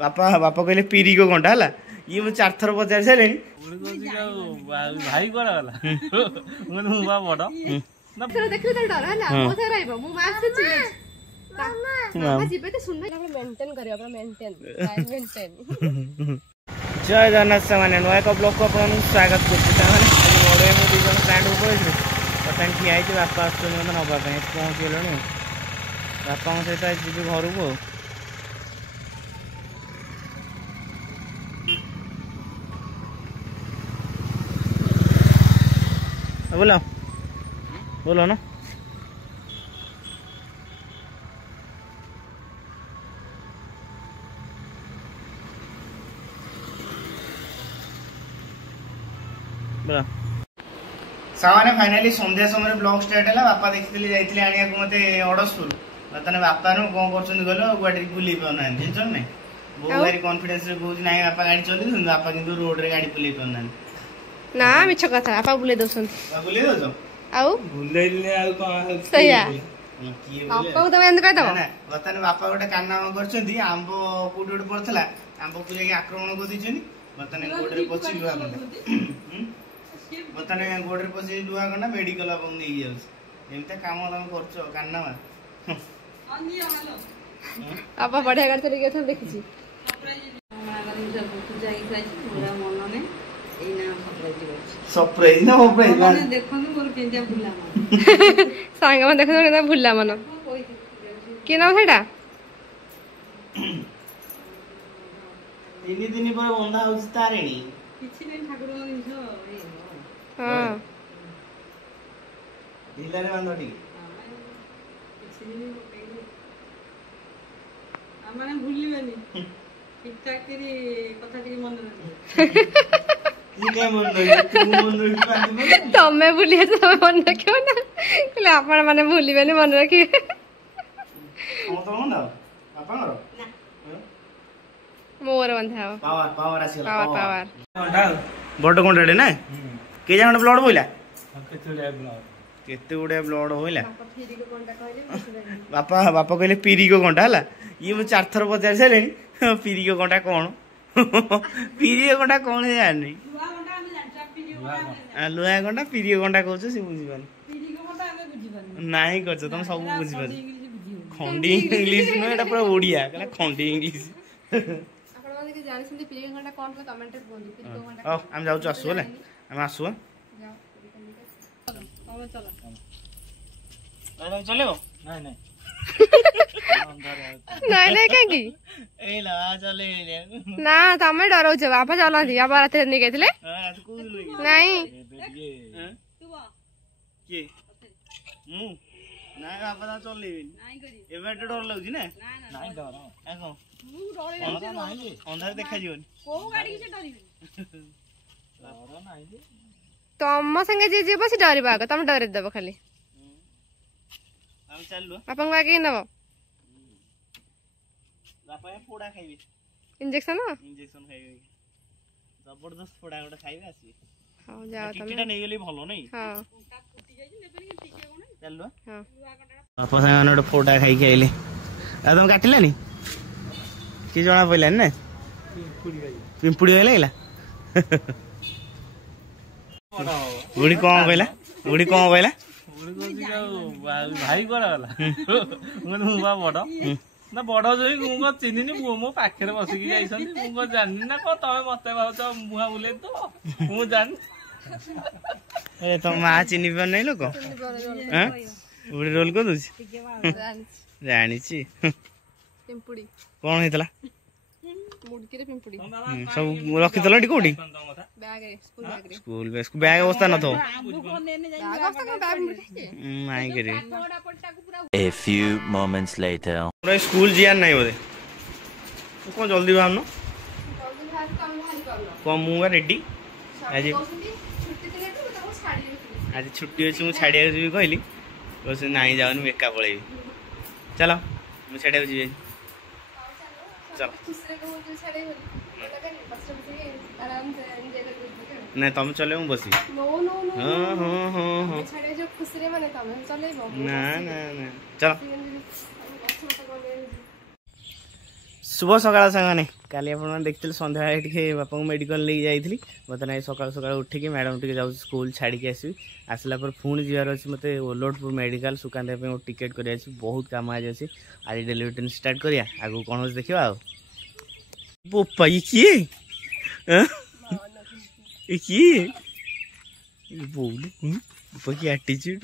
बापा बापा कहले पीरी को कंटा है ये मुझे 4 थर पचार सारे भाई कोड़ा वाला मैं मुबा बड़ा ना देखो तो डर है ना बहुत सारा आइबो मु मास से चिल्ले मामा जीबे तो सुनना हमरा मेंटेन करियो हमरा मेंटेन जय जगन्नाथ से माने नया का ब्लॉग को अपन स्वागत करते हैं माने आज मोड़े में दी जन प्लांट ऊपर है पता नहीं आई थी बापा आस्तु ने नबा पे पहुंच गेलनी बापा से तो जीबे घर को बोलो बोलो ना बोलो सामाने फाइनली संध्या समय ब्लॉग स्टार्ट है बापा देखी जाइए आने को मत अड़सपुर बर्तमान बापा नु कौन कर गल गाड़ी बुले पाना जानछन नहीं बहुत भारी कॉन्फिडेंस रे बहुत नहीं बापा गाड़ी चली बापा किंतु रोड रे गाड़ी बुले पाना ना मिछ कथा आपा बुले दोसन बुले दोस आउ बुलेले आ को सया किए आपा तो एंद कह दबो ना बर्तमान बापा गोटे कारनामा करछंती आंबो कोड कोड पड़थला आंबो को जाके आक्रमण कर दिछनी बर्तमान गोड रे पछि लुआ कंडा बर्तमान गोड रे पछि लुआ कंडा मेडिकल अपन नै जाउछ एमते काम तम करछो कारनामा आपा बढ़िया कर तरीके से देखिछि सरप्राइज ना सरप्राइज माने देखन मोर केंजा भुला सांग मन देखो केना भुल्ला मन के नाम हेडा 3 दिन पर बंधा होछ तारेणी किछि नै ठाकुर निसो हां ढिला रे बांधो ठीक किछि नै आमाने भुलिबेनी ठीक ठाक करी कथा टिके मन रखिबे तमें भूली मन रखियो ना कहले आपण माने भूलिबेनी मन रखी मोर बंधा पावर पावर आसी पावर पावर बड़ कोंडे ना के जान ब्लड बोइला केते गुडे ब्लड होइला बापा बापा कहले पीरी को कंटा है ये मु 4 थर पचार सारे पीरी को कंटा कौन पीरी को कंटा कौन है जान नहीं लुहा कंटा पीरी कंटा कहछ से बुझिबान पीरी को कंटा आगे बुझिबान नाही कहछ तुम सब बुझिबान खंडी इंग्लिश न एटा पूरा ओडिया कहला खंडी इंग्लिश आपण माने के जानि सुनते पीरी घंटा कोन को कमेंट रे बोलि पीरी घंटा ओ हम जाउछ आसु ले हम आसु जाओ हम चला अरे चलेबो नहीं नहीं नहीं नहीं काकी ए ला चले गेले ना तमे डरो छ बापा चला थी बाबा रात ने कहथिले हां तू कोन लई नहीं तू आ के मु ना बापा ता चलेबी नाही करी एबे डर लागुची ना नहीं डर आको मु डरे नहीं अंधार देखा जीवन को गाड़ी से डरिबे डर नहीं तम संगे जे जे बस डरबा का तम डरे देबो खाली हम चललो अपन का के नबो बापा पोड़ा खाइबे इंजेक्शन इंजेक्शन खाइबे जबरदस्त पोड़ा गोटे खाइबे आसी हां जाओ तमे टिकेटा नै गेली भलो नै हां फुटी जाई नेबे के टिके कोन चललो हां बापा संगे गोटे पोड़ा खाइ के आइले आ तुम काटिलानी कि जणा पइलानी ना पिंपुड़ी लागला उड़ी कौन कहला उड़ी कौन कहला भाई कोड़ा वाला मैं मुबा बड़ा ना बड़ा जो मुझे चिन्हनी मो पाखे बसिकी जाइछन मुझे जानी ना को तमे मते भाउछ मुहा बुले तो मु जान ए तो मां चिन्हि पर नै लोक हां उड़ी रोल को दुछ जानी छी पिंपुड़ी कोन हेतला मुडकी रे पिंपुड़ी सब रखि तलडी कोडी बैग रे स्कूल बैग अवस्था न थो बैग अवस्था को बैग मुडकी नहीं करे A few moments later. पूरा स्कूल जियान नहीं बोले तू कौन जल्दी बाहर कौन मुँह रेडी आज आज छुट्टी अच्छी मुझे छाड़िया जी कहली बस नहीं जाऊनी एका पलैबी चलो मुझे छाड़िया जी चलो नहीं तुम चले बसी ना ना ना चलो शुभ सकाल सांगने काली आप देखते सन्ध्या टे बापा को मेडिकल लेके जाइली बर्तमान सकाल सकाल उठिकी मैडम टे जाऊँ स्कूल छाड़ी आसवी आसला पर पुणी जीवार अच्छे मत ओलोटपुर मेडिकल सुकांत टिकेट कर बहुत कम आज अच्छी आज डेली रूटीन स्टार्ट करिया आगु कौन हो देखा बोपा ये किए किए बोल की एटीट्यूड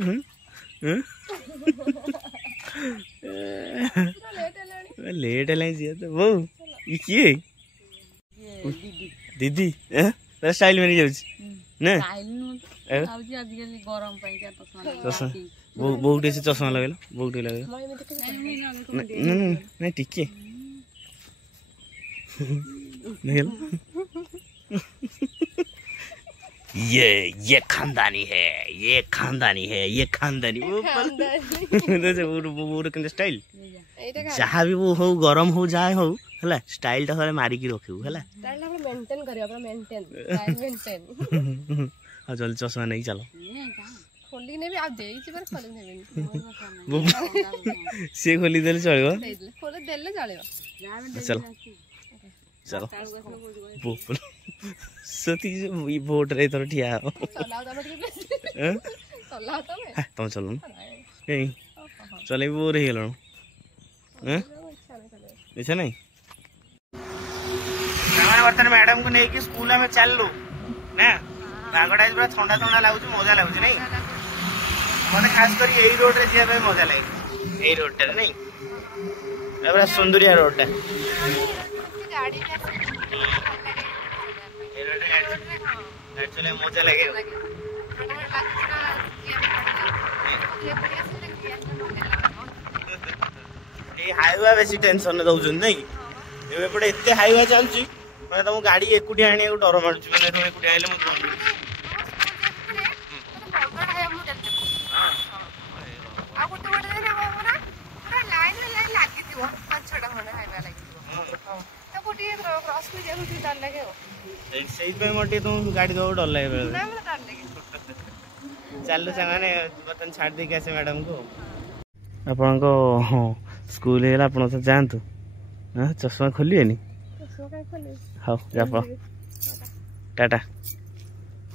लेट है तो वो ये किए दीदी स्टाइल में जाऊँ ना बहुत चश्मा लगे बहुत लगे नहीं टिके ये खानदानी है ये खानदानी है ये खानदानी वो स्टाइल जहाँ भी वो हो गरम हो जाए हो है स्टाइल टा मारिकी रखू है मेंटेन करियो अपना मेंटेन स्टाइल मेंटेन हां चल चश्मा नहीं चलो खोली ने भी आप देई छी पर खोली ने से खोली देले चलेबो खोले देले चलेबो चलो चलो बोल सती ये बोट रे तो ठिया हो चलाओ तो ठीक चलाओ तो मैं तुम चलो ए चले वो रे हेलो हैं ऐसा नहीं हमारे बर्तन मैडम को नहीं कि स्कूल में चल लो ना पागड़ा पूरा ठंडा ठंडा लगुच मजा लगुच नहीं मत खास कर यही रोड रे जीवा मजा लगे यही रोड टे नहीं पूरा सुंदरिया रोड टे गाड़ी एक्चुअली मजा लगे हाईवे बेसी टेंशन दौन नहीं एपटे एत हाईवे चलुची मैं तुम गाड़ी एकुटिया आने डर मारूँ मैंने तुम एकुटिया आइले मुझे तुम गाड़ी दो डर लगे चलो सामने बर्तन छाड़ देके आसे मैडम को आपण को स्कूल है आप तो जातु हाँ चश्मा खोलिए हाँ जा टाटा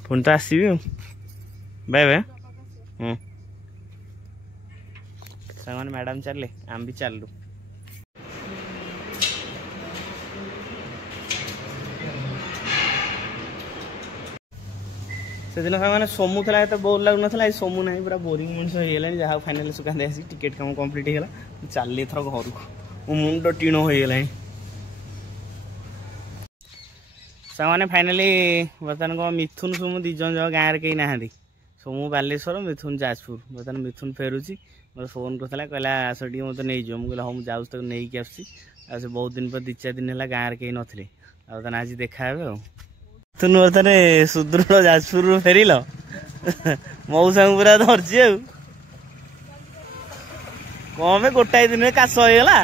पुणी तो आसबि बाय बाय सामान मैडम चले आम भी चलू से दिन मैंने सोमू था तो बोर लगुन सोमू ना पूरा बोरिंग मनुष्य हो जहाँ फाइनाली सुखाते आसी टिकेट काम कंप्लीट होगा चल थर घर को मुंड टीण हो गला सामने फाइनाली बर्तमान कौन मिथुन सोमू दिज जाओ गाँव कहीं ना सोमू बालेश्वर मिथुन जाजपुर बर्तमान मिथुन फेरुची मतलब फोन करता कहला आस टी मत नहीं जाओ मुझे हाँ मुझे तक नहीं आसी बहुत दिन पर 2-4 दिन है गाँव कहीं नथिले बर्तमान आज देखा तुम बर्तने सुदृढ़ जाजपुर फेरिल मौसा पूरा धरची कौन में गोटाए दिन में काश होगा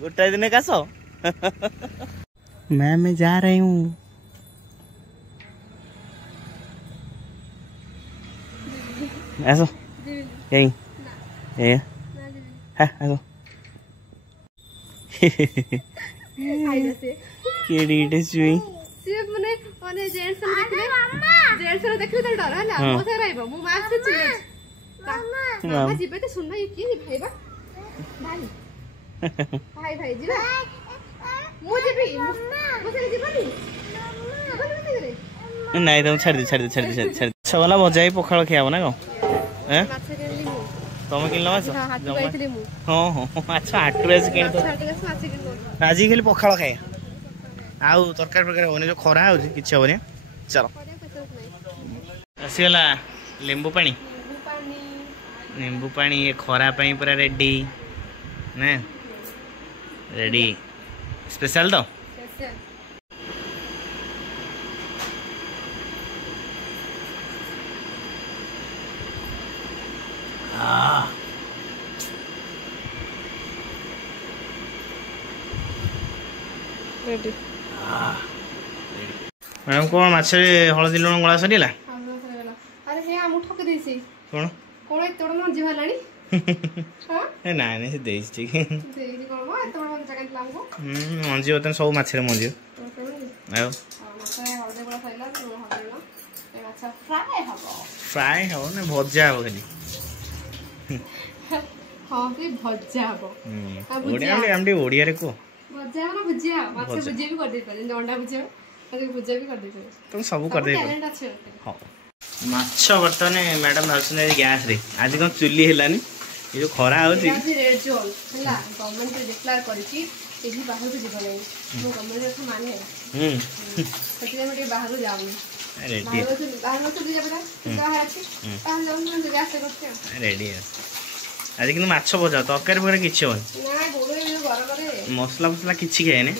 गोटाए दिन काश मैं जा रही हूँ ऐसो यही ऐसो केडीटे सुई सिर्फ माने जेंट्स ने देखले तो डर हला मो से रहबो मु मास्क से चिल्ले मामा जीबे तो सुनना ये की भाईबा भाई भाई जीबा मु जीबी मु से जीबनी नहीं तुम छाड़ दे वाला मजा पखाड़ खियाब ना कौन तुम किन माछ हाँ हाँ माछ हाटू आज खाली पखाड़ खाए आउ तरकारी प्रकार होने जो खरा हो कि हेनी चलो आसीगला लेंबू पानी ये खरा पूरा रेडी ना रेडी स्पेशल तो रेडी मैडम कौन मछली हलदी लुण गला सरीला अरे हे हम ठक देसी कौन कौन एत बड़ मंजी भालानी ନାଇଁ ନାଇଁ ସେ ଦେଇଛି ଠିକ ଦେଇକି କଣ ମ ଏତେ ବଡ଼ ଜାଗା ଥିଲା ଆମକୁ ମଞ୍ଜି ବର୍ତ୍ତମାନ ସବୁ ମାଛରେ ମଞ୍ଜି ଆଉ ମାଛ ହଳଦୀ ଗୁଡ଼ା ସରିଲା ହଳଦୀ ଗୁଣ ଏ ମାଛ ଫ୍ରାଏ ହବ ନା ଭଜା ହବ ଖାଲି ହଁ କି ଭଜା ହବ ଓଡ଼ିଆରେ କୁହ ଭଜା ହବ ନା ଭୁଜିଆ ମାଛ ଭୁଜିଆ ବି କରିଦେଇପାରିବେ ଯେମିତି ଅଣ୍ଡା ଭୁଜିଆ ଭୁଜିଆ ବି କରିଦେଇପାରିବେ ତମେ ସବୁ କରିଦେଇପାରିବ ହଉ ମାଛ ବର୍ତ୍ତମାନ ମ୍ୟାଡାମ ଭାବୁଛନ୍ତି ଗ୍ୟାସରେ ଆଜି କ'ଣ ଚୁଲି ହେଲାନି ଏ ଯୋଉ ଖରା ହଉଛି ରେଡ୍ ଜୋନ୍ ହେଲା ଗଭର୍ଣ୍ଣମେଣ୍ଟ ଡିକ୍ଲେୟାର କରିଛି ଏଠି ବାହାରକୁ ଯିବ ନାହିଁ ମୁଁ ଗଭର୍ଣ୍ଣମେଣ୍ଟ କଥା ମାନେ ସେଥିପାଇଁ ମୁଁ ଟିକେ ବାହାରକୁ ଯାଉନି ରେଡି ଆଜି କିନ୍ତୁ ମାଛ ଭଜା ତରକାରୀ ଫରକାରୀ କିଛି ହବନି ମସଲା ଫସଲା କିଛି ଖାଏନି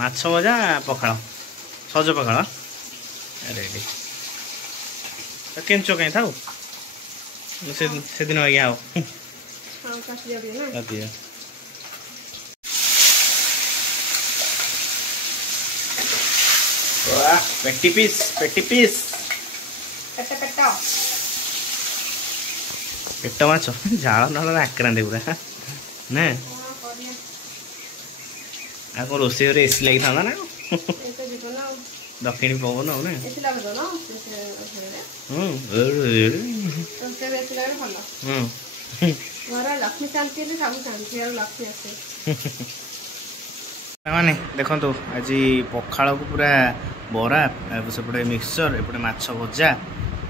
ମାଛ ଭଜା ପଖାଳ ସଜ ପଖାଳ ରେଡି କେଞ୍ଚ କାହିଁ ଥାଉ ସେଦିନ ଆଜ୍ଞା ହବ पेटी पीस पेट माछ झाड़ नाल आक्रांत पूरा ना आ को रोसे एसी लगी था ना दक्षिणी पवन हो ना माने देखो आज पखाड़ को पूरा बरा सेपटे मिक्सचर एपटे माछ भजा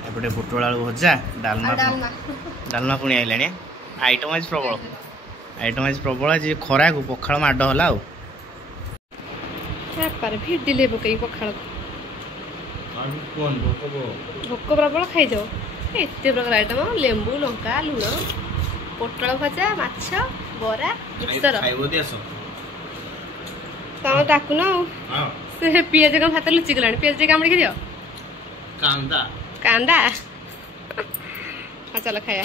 एपटे पोटल आलू भजा डालमा पुणी आइला आइटम आज प्रबल आज खरा को पखाड़ माड होला भिडिले पकई पखाड़ भोक प्रबल खाई जाओ एते प्रकार आइटम लेंबू लंका लुण पोटल भजा माछ बरा मिक्सचर तम डाकुन से पियाज कम हाथ लुचि गलानी पियाज कामुड़ी दियो कांदा हाँ चलो खाया